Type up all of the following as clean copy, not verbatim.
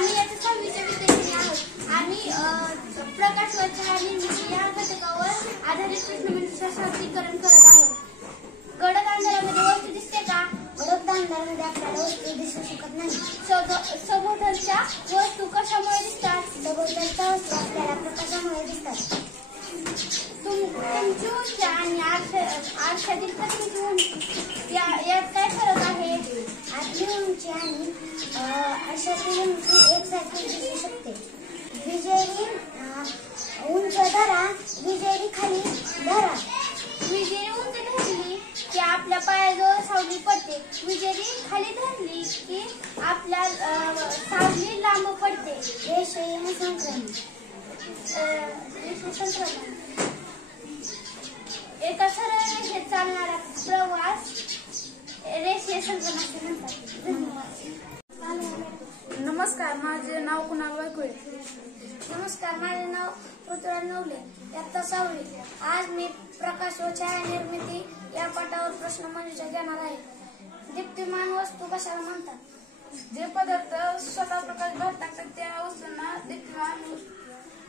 आम्ही याच्या 6वीचे विद्यार्थी आहोत. आम्ही प्रकाश व छाया निर्मिती या घटकावर आधारित प्रश्नमंजुषा सादरीकरण करत आहोत. गडद अंधारामध्ये वस्तू दिसते का? गडद अंधारामध्ये आपल्याला वस्तू दिसू शकत नाही. सभोवतालच्या वस्तू कशामुळे दिसतात? सभोवतालच्या वस्तू आपल्याला प्रकाशामुळे दिसतात. तुमची उंची आणि आरशातील प्रतिमेची उंची यात काय फरक आहे? आतली उंची आणि आरशातील उंची एकसारखी दिसू शकते. विजेरी उंच धरा, विजेरी खाली धरा. विजेरी उंच धरली की आपल्या पायाजवळ सावली पडते. विजेरी खाली धरली की आपल्या सावली लांब पडते. रेषीय संक्रमण. एका सरळ रेषेत चालणारा प्रवास रेषीय संक्रमण असे म्हणतात. धन्यवाद. नमस्कार, माझे नाव कुणाल वायकुळे. नमस्कार, माझे नाव पृथ्वीराज नवले, इयत्ता 6वी. आज मी प्रकाश व छाया निर्मिती या पाठावर प्रश्नमंजुषा घेणार आहे. दीप्तिमान वस्तू कशाला म्हणतात? जे पदार्थ स्वतः प्रकाश बाहेर टाकतात त्या वस्तूंना दीप्तिमान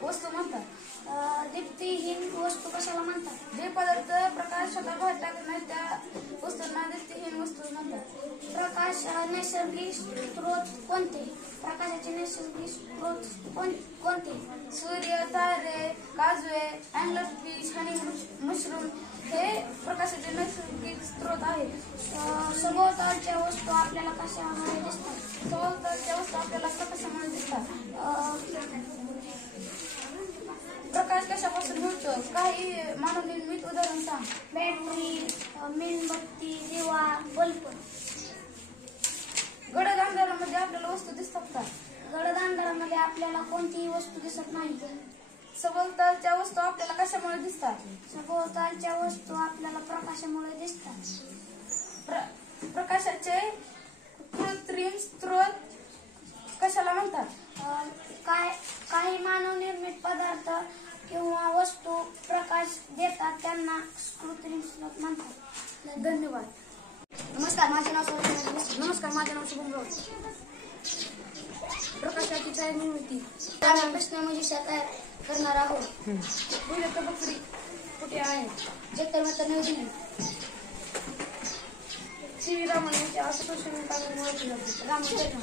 वस्तू म्हणतात. दीप्तिहीन वस्तू कशाला म्हणतात? जे पदार्थ प्रकाश स्वतः बाहेर टाकत नाही त्या वस्तूंना दीप्तिहीन वस्तू म्हणतात. प्रकाश नैसर्गिक स्रोत कोणते? प्रकाशाचे नैसर्गिक स्रोत कोणते? सूर्य, तारे, काजवे, अँगलर फिश, हनी मशरूम हे प्रकाशाचे नैसर्गिक स्रोत आहेत. सभोवतालच्या वस्तू आपल्याला कशामुळे दिसतात? सभोवतालच्या वस्तू आपल्याला प्रकाशामुळे दिसतात. प्रकाश कशापासून मिळतो? काही मानवनिर्मित उदाहरण सांग. बॅटरी, मेणबत्ती, दिवा, बल्ब. गडद अंधारामध्ये आपल्याला वस्तू दिसतात का? गडद अंधारामध्ये आपल्याला कोणतीही वस्तू दिसत नाही. सभोवतालच्या वस्तू आपल्याला कशामुळे दिसतात? सभोवतालच्या वस्तू आपल्याला प्रकाशामुळे दिसतात. प्रकाशाचे कृत्रिम स्रोत कशाला म्हणतात? काही मानवनिर्मित पदार्थ किंवा वस्तू प्रकाश देतात त्यांना कृत्रिम स्रोत म्हणतात. धन्यवाद. नमस्कार, माझे नाव सौरभ. नमस्कार, माझे नाव शुभम राऊत. प्रकाशाची छाया निर्मिती आम्ही प्रश्नमंजुषा तयार करणार आहोत. पहिलं तबकडी कुठे आहे? जगतर माता नवी दिल्ली. सी.व्ही. रामन यांचे आशुतोष ओळखले जाते. रामचरण.